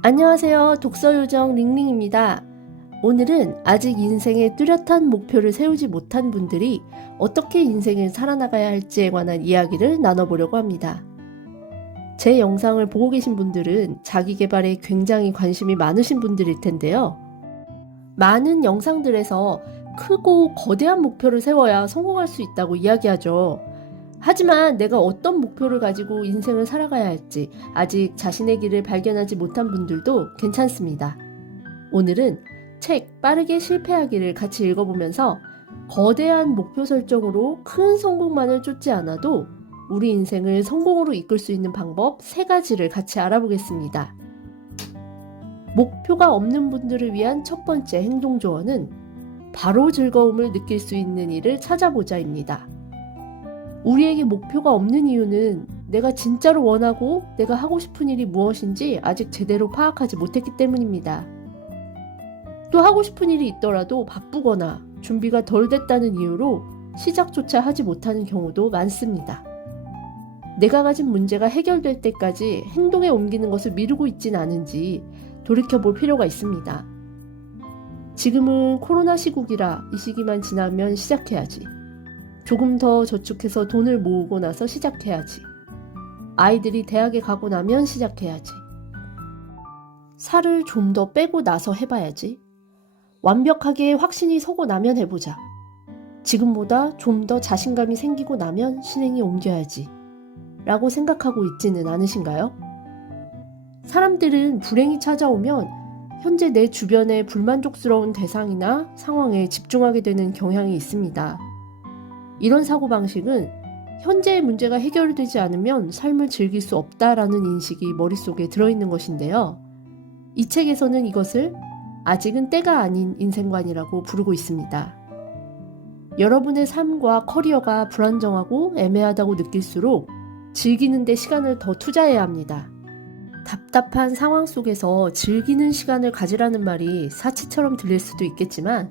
안녕하세요. 독서요정 링링입니다. 오늘은 아직 인생에 뚜렷한 목표를 세우지 못한 분들이 어떻게 인생을 살아나가야 할지에 관한 이야기를 나눠보려고 합니다. 제 영상을 보고 계신 분들은 자기 개발에 굉장히 관심이 많으신 분들일 텐데요. 많은 영상들에서 크고 거대한 목표를 세워야 성공할 수 있다고 이야기하죠. 하지만 내가 어떤 목표를 가지고 인생을 살아가야 할지 아직 자신의 길을 발견하지 못한 분들도 괜찮습니다. 오늘은 책 빠르게 실패하기를 같이 읽어보면서 거대한 목표 설정으로 큰 성공만을 쫓지 않아도 우리 인생을 성공으로 이끌 수 있는 방법 3가지를 같이 알아보겠습니다. 목표가 없는 분들을 위한 첫 번째 행동 조언은 바로 즐거움을 느낄 수 있는 일을 찾아보자입니다. 우리에게 목표가 없는 이유는 내가 진짜로 원하고 내가 하고 싶은 일이 무엇인지 아직 제대로 파악하지 못했기 때문입니다. 또 하고 싶은 일이 있더라도 바쁘거나 준비가 덜 됐다는 이유로 시작조차 하지 못하는 경우도 많습니다. 내가 가진 문제가 해결될 때까지 행동에 옮기는 것을 미루고 있진 않은지 돌이켜볼 필요가 있습니다. 지금은 코로나 시국이라 이 시기만 지나면 시작해야지. 조금 더 저축해서 돈을 모으고 나서 시작해야지. 아이들이 대학에 가고 나면 시작해야지. 살을 좀 더 빼고 나서 해봐야지. 완벽하게 확신이 서고 나면 해보자. 지금보다 좀 더 자신감이 생기고 나면 실행에 옮겨야지. 라고 생각하고 있지는 않으신가요? 사람들은 불행이 찾아오면 현재 내 주변에 불만족스러운 대상이나 상황에 집중하게 되는 경향이 있습니다. 이런 사고방식은 현재의 문제가 해결되지 않으면 삶을 즐길 수 없다라는 인식이 머릿속에 들어있는 것인데요. 이 책에서는 이것을 아직은 때가 아닌 인생관이라고 부르고 있습니다. 여러분의 삶과 커리어가 불안정하고 애매하다고 느낄수록 즐기는 데 시간을 더 투자해야 합니다. 답답한 상황 속에서 즐기는 시간을 가지라는 말이 사치처럼 들릴 수도 있겠지만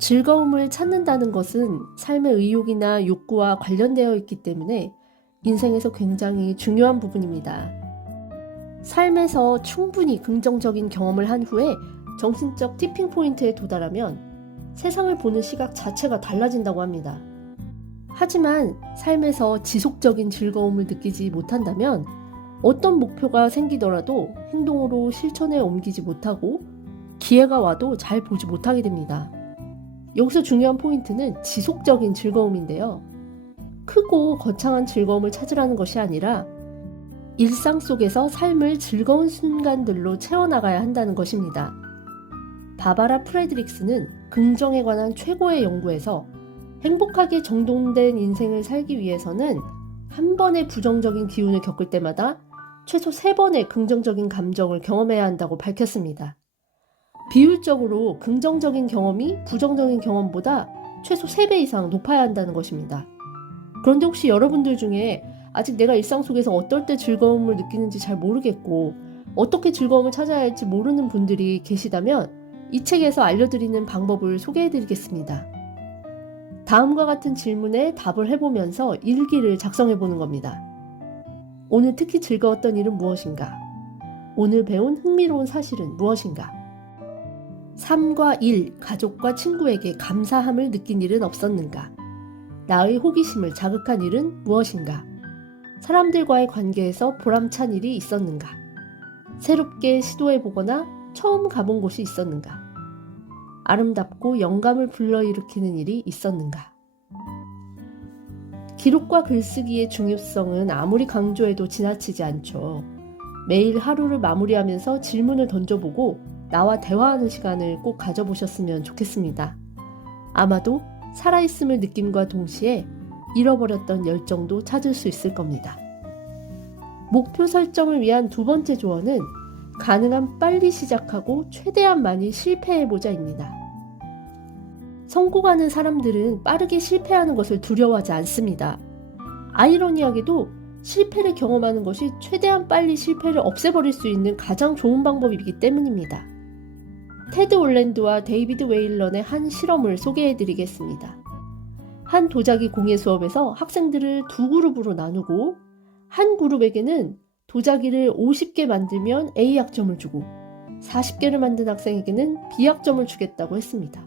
즐거움을 찾는다는 것은 삶의 의욕이나 욕구와 관련되어 있기 때문에 인생에서 굉장히 중요한 부분입니다. 삶에서 충분히 긍정적인 경험을 한 후에 정신적 티핑 포인트에 도달하면 세상을 보는 시각 자체가 달라진다고 합니다. 하지만 삶에서 지속적인 즐거움을 느끼지 못한다면 어떤 목표가 생기더라도 행동으로 실천에 옮기지 못하고 기회가 와도 잘 보지 못하게 됩니다. 여기서 중요한 포인트는 지속적인 즐거움인데요. 크고 거창한 즐거움을 찾으라는 것이 아니라 일상 속에서 삶을 즐거운 순간들로 채워나가야 한다는 것입니다. 바바라 프레드릭스는 긍정에 관한 최고의 연구에서 행복하게 정돈된 인생을 살기 위해서는 한 번의 부정적인 기운을 겪을 때마다 최소 3번의 긍정적인 감정을 경험해야 한다고 밝혔습니다. 비율적으로 긍정적인 경험이 부정적인 경험보다 최소 3배 이상 높아야 한다는 것입니다. 그런데 혹시 여러분들 중에 아직 내가 일상 속에서 어떨 때 즐거움을 느끼는지 잘 모르겠고 어떻게 즐거움을 찾아야 할지 모르는 분들이 계시다면 이 책에서 알려드리는 방법을 소개해드리겠습니다. 다음과 같은 질문에 답을 해보면서 일기를 작성해보는 겁니다. 오늘 특히 즐거웠던 일은 무엇인가? 오늘 배운 흥미로운 사실은 무엇인가? 삶과 일, 가족과 친구에게 감사함을 느낀 일은 없었는가? 나의 호기심을 자극한 일은 무엇인가? 사람들과의 관계에서 보람찬 일이 있었는가? 새롭게 시도해보거나 처음 가본 곳이 있었는가? 아름답고 영감을 불러일으키는 일이 있었는가? 기록과 글쓰기의 중요성은 아무리 강조해도 지나치지 않죠. 매일 하루를 마무리하면서 질문을 던져보고 나와 대화하는 시간을 꼭 가져보셨으면 좋겠습니다. 아마도 살아있음을 느낌과 동시에 잃어버렸던 열정도 찾을 수 있을 겁니다. 목표 설정을 위한 2번째 조언은 가능한 빨리 시작하고 최대한 많이 실패해보자입니다. 성공하는 사람들은 빠르게 실패하는 것을 두려워하지 않습니다. 아이러니하게도 실패를 경험하는 것이 최대한 빨리 실패를 없애버릴 수 있는 가장 좋은 방법이기 때문입니다. 테드 올랜드와 데이비드 웨일런의 한 실험을 소개해드리겠습니다. 한 도자기 공예 수업에서 학생들을 2그룹으로 나누고 한 그룹에게는 도자기를 50개 만들면 A 학점을 주고 40개를 만든 학생에게는 B 학점을 주겠다고 했습니다.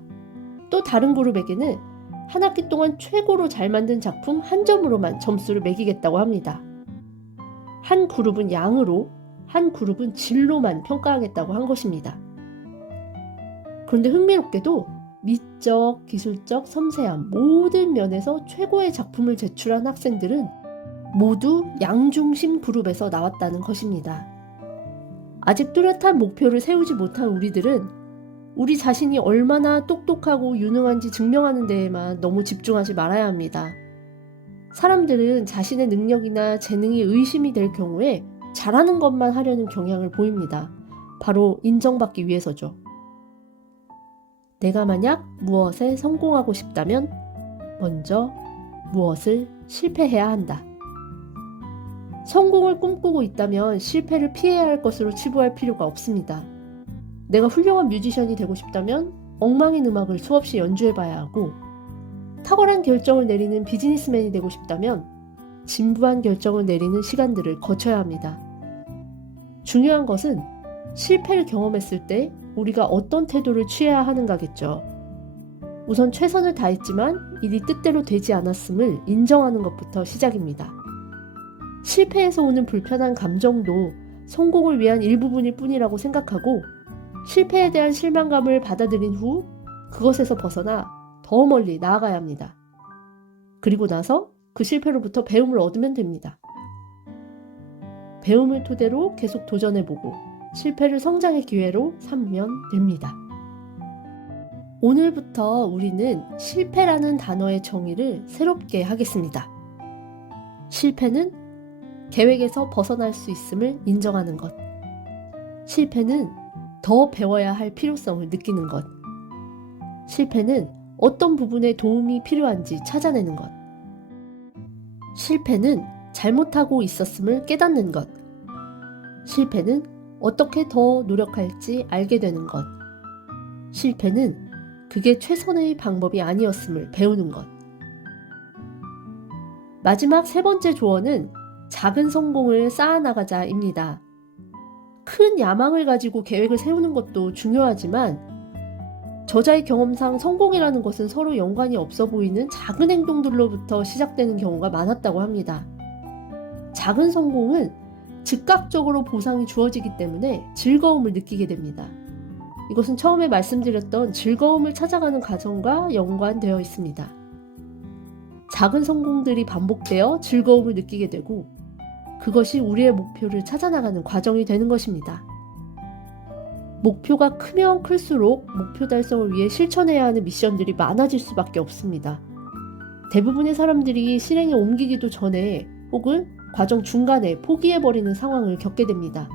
또 다른 그룹에게는 한 학기 동안 최고로 잘 만든 작품 한 점으로만 점수를 매기겠다고 합니다. 한 그룹은 양으로, 한 그룹은 질로만 평가하겠다고 한 것입니다. 그런데 흥미롭게도 미적, 기술적, 섬세함 모든 면에서 최고의 작품을 제출한 학생들은 모두 양중심 그룹에서 나왔다는 것입니다. 아직 뚜렷한 목표를 세우지 못한 우리들은 우리 자신이 얼마나 똑똑하고 유능한지 증명하는 데에만 너무 집중하지 말아야 합니다. 사람들은 자신의 능력이나 재능이 의심이 될 경우에 잘하는 것만 하려는 경향을 보입니다. 바로 인정받기 위해서죠. 내가 만약 무엇에 성공하고 싶다면 먼저 무엇을 실패해야 한다. 성공을 꿈꾸고 있다면 실패를 피해야 할 것으로 치부할 필요가 없습니다. 내가 훌륭한 뮤지션이 되고 싶다면 엉망인 음악을 수없이 연주해봐야 하고, 탁월한 결정을 내리는 비즈니스맨이 되고 싶다면 진부한 결정을 내리는 시간들을 거쳐야 합니다. 중요한 것은 실패를 경험했을 때 우리가 어떤 태도를 취해야 하는가겠죠. 우선 최선을 다했지만 일이 뜻대로 되지 않았음을 인정하는 것부터 시작입니다. 실패에서 오는 불편한 감정도 성공을 위한 일부분일 뿐이라고 생각하고 실패에 대한 실망감을 받아들인 후 그것에서 벗어나 더 멀리 나아가야 합니다. 그리고 나서 그 실패로부터 배움을 얻으면 됩니다. 배움을 토대로 계속 도전해보고 실패를 성장의 기회로 삼으면 됩니다. 오늘부터 우리는 실패라는 단어의 정의를 새롭게 하겠습니다. 실패는 계획에서 벗어날 수 있음을 인정하는 것. 실패는 더 배워야 할 필요성을 느끼는 것. 실패는 어떤 부분에 도움이 필요한지 찾아내는 것. 실패는 잘못하고 있었음을 깨닫는 것. 실패는 어떻게 더 노력할지 알게 되는 것. 실패는 그게 최선의 방법이 아니었음을 배우는 것. 마지막 세 번째 조언은 작은 성공을 쌓아나가자입니다. 큰 야망을 가지고 계획을 세우는 것도 중요하지만 저자의 경험상 성공이라는 것은 서로 연관이 없어 보이는 작은 행동들로부터 시작되는 경우가 많았다고 합니다. 작은 성공은 즉각적으로 보상이 주어지기 때문에 즐거움을 느끼게 됩니다. 이것은 처음에 말씀드렸던 즐거움을 찾아가는 과정과 연관되어 있습니다. 작은 성공들이 반복되어 즐거움을 느끼게 되고 그것이 우리의 목표를 찾아나가는 과정이 되는 것입니다. 목표가 크면 클수록 목표 달성을 위해 실천해야 하는 미션들이 많아질 수밖에 없습니다. 대부분의 사람들이 실행에 옮기기도 전에 혹은 과정 중간에 포기해버리는 상황을 겪게 됩니다.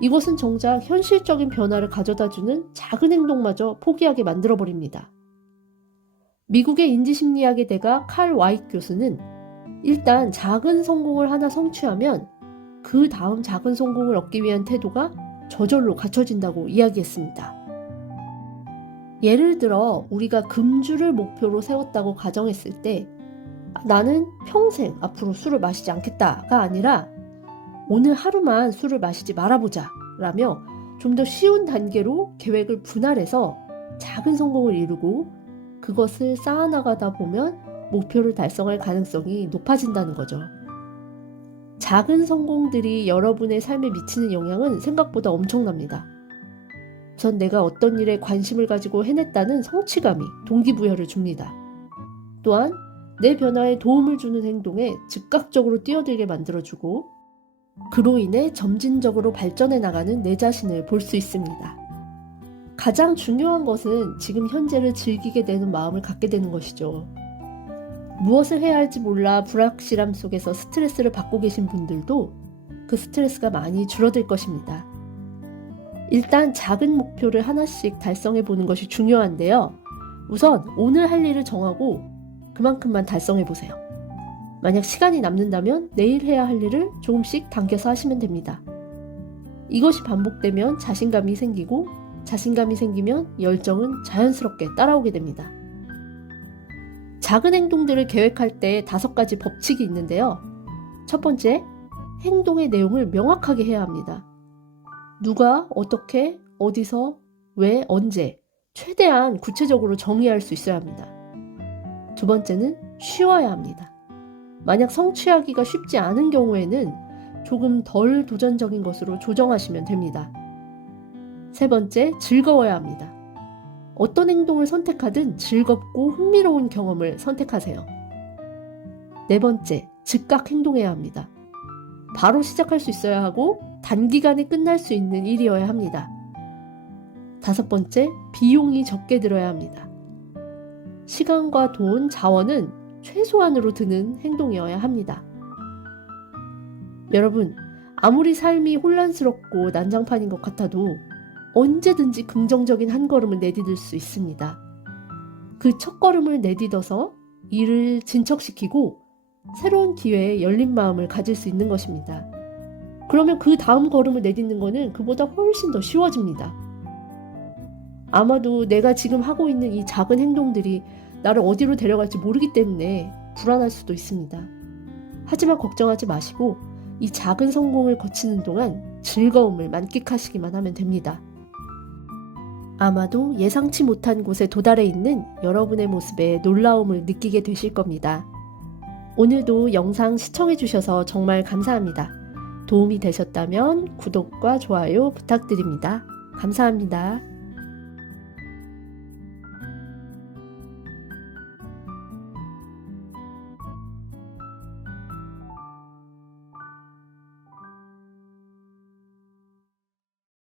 이것은 정작 현실적인 변화를 가져다주는 작은 행동마저 포기하게 만들어버립니다. 미국의 인지심리학의 대가 칼 와이트 교수는 일단 작은 성공을 하나 성취하면 그 다음 작은 성공을 얻기 위한 태도가 저절로 갖춰진다고 이야기했습니다. 예를 들어 우리가 금주를 목표로 세웠다고 가정했을 때 나는 평생 앞으로 술을 마시지 않겠다가 아니라 오늘 하루만 술을 마시지 말아보자 라며 좀 더 쉬운 단계로 계획을 분할해서 작은 성공을 이루고 그것을 쌓아나가다 보면 목표를 달성할 가능성이 높아진다는 거죠. 작은 성공들이 여러분의 삶에 미치는 영향은 생각보다 엄청납니다. 우선 내가 어떤 일에 관심을 가지고 해냈다는 성취감이 동기부여를 줍니다. 또한 내 변화에 도움을 주는 행동에 즉각적으로 뛰어들게 만들어주고 그로 인해 점진적으로 발전해 나가는 내 자신을 볼 수 있습니다. 가장 중요한 것은 지금 현재를 즐기게 되는 마음을 갖게 되는 것이죠. 무엇을 해야 할지 몰라 불확실함 속에서 스트레스를 받고 계신 분들도 그 스트레스가 많이 줄어들 것입니다. 일단 작은 목표를 하나씩 달성해 보는 것이 중요한데요. 우선 오늘 할 일을 정하고 그만큼만 달성해 보세요. 만약 시간이 남는다면 내일 해야 할 일을 조금씩 당겨서 하시면 됩니다. 이것이 반복되면 자신감이 생기고 자신감이 생기면 열정은 자연스럽게 따라오게 됩니다. 작은 행동들을 계획할 때 5가지 법칙이 있는데요. 첫 번째, 행동의 내용을 명확하게 해야 합니다. 누가, 어떻게, 어디서, 왜, 언제 최대한 구체적으로 정의할 수 있어야 합니다. 두 번째는 쉬워야 합니다. 만약 성취하기가 쉽지 않은 경우에는 조금 덜 도전적인 것으로 조정하시면 됩니다. 세 번째, 즐거워야 합니다. 어떤 행동을 선택하든 즐겁고 흥미로운 경험을 선택하세요. 네 번째, 즉각 행동해야 합니다. 바로 시작할 수 있어야 하고 단기간에 끝날 수 있는 일이어야 합니다. 다섯 번째, 비용이 적게 들어야 합니다. 시간과 돈, 자원은 최소한으로 드는 행동이어야 합니다. 여러분, 아무리 삶이 혼란스럽고 난장판인 것 같아도 언제든지 긍정적인 한 걸음을 내디딜 수 있습니다. 그 첫 걸음을 내딛어서 일을 진척시키고 새로운 기회에 열린 마음을 가질 수 있는 것입니다. 그러면 그 다음 걸음을 내딛는 것은 그보다 훨씬 더 쉬워집니다. 아마도 내가 지금 하고 있는 이 작은 행동들이 나를 어디로 데려갈지 모르기 때문에 불안할 수도 있습니다. 하지만 걱정하지 마시고 이 작은 성공을 거치는 동안 즐거움을 만끽하시기만 하면 됩니다. 아마도 예상치 못한 곳에 도달해 있는 여러분의 모습에 놀라움을 느끼게 되실 겁니다. 오늘도 영상 시청해 주셔서 정말 감사합니다. 도움이 되셨다면 구독과 좋아요 부탁드립니다. 감사합니다.